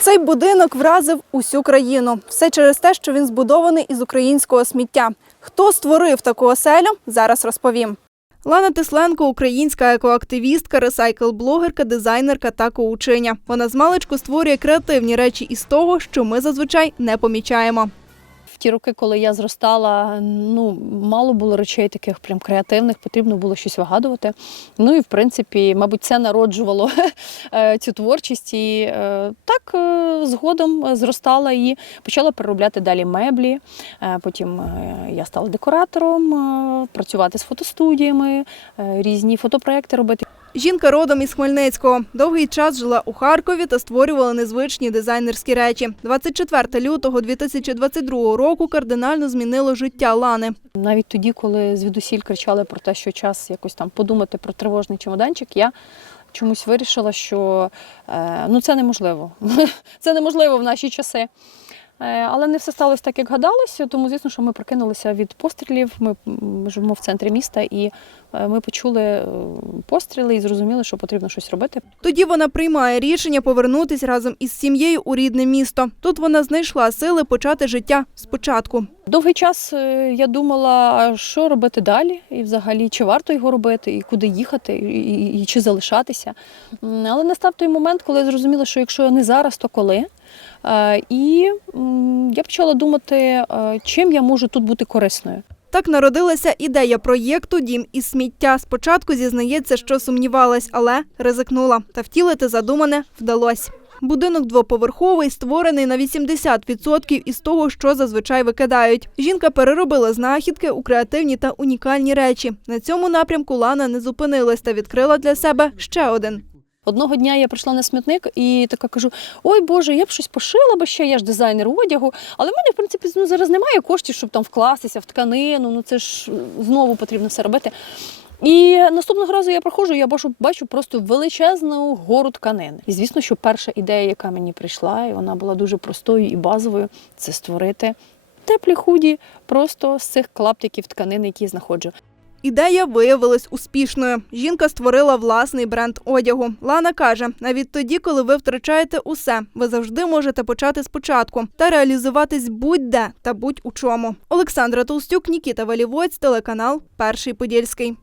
Цей будинок вразив усю країну. Все через те, що він збудований із українського сміття. Хто створив таку оселю, зараз розповім. Лана Тисленко – українська екоактивістка, ресайкл-блогерка, дизайнерка та коучиня. Вона з маличку створює креативні речі із того, що ми зазвичай не помічаємо. Ті роки, коли я зростала, ну мало було речей таких прям креативних, потрібно було щось вигадувати. Ну і в принципі, мабуть, це народжувало е, цю творчість. І е, так е, згодом зростала і почала переробляти далі меблі. Потім я стала декоратором, працювати з фотостудіями, різні фотопроекти робити. Жінка родом із Хмельницького. Довгий час жила у Харкові та створювала незвичні дизайнерські речі. 24 лютого 2022 року кардинально змінило життя Лани. Навіть тоді, коли звідусіль кричали про те, що час якось там подумати про тривожний чемоданчик, я чомусь вирішила, що е, ну це неможливо. це неможливо в наші часи. Е, але не все сталося так, як гадалося, тому звісно, що ми прокинулися від пострілів. Ми, живемо в центрі міста, і е, ми почули е, постріли і зрозуміли, що потрібно щось робити. Тоді вона приймає рішення повернутись разом із сім'єю у рідне місто. Тут вона знайшла сили почати життя спочатку. Довгий час я думала, що робити далі, і взагалі чи варто його робити, і куди їхати, і, і, і чи залишатися. Але настав той момент, коли я зрозуміла, що якщо не зараз, то коли. Е, І я почала думати, е, чим я можу тут бути корисною. Так народилася ідея проєкту Дім із сміття. Спочатку зізнається, що сумнівалась, але ризикнула. Та втілити задумане вдалося. Будинок двоповерховий, створений на 80% із того, що зазвичай викидають. Жінка переробила знахідки у креативні та унікальні речі. На цьому напрямку Лана не зупинилась та відкрила для себе ще один. Одного дня я прийшла на смітник і така кажу: ой Боже, я б щось пошила би ще, я ж дизайнер одягу. Але в мене, в принципі, ну, зараз немає коштів, щоб там вкластися в тканину. Ну це ж знову потрібно все робити. І наступного разу я проходжу, я бачу, бачу просто величезну гору тканин. І звісно, що перша ідея, яка мені прийшла, і вона була дуже простою і базовою, це створити теплі худі просто з цих клаптиків тканини, які я знаходжу. Ідея виявилась успішною. Жінка створила власний бренд одягу. Лана каже: навіть тоді, коли ви втрачаєте усе, ви завжди можете почати спочатку та реалізуватись будь-де та будь-у чому. Олександра Толстюк, Нікіта Валівоць, телеканал Перший Подільський.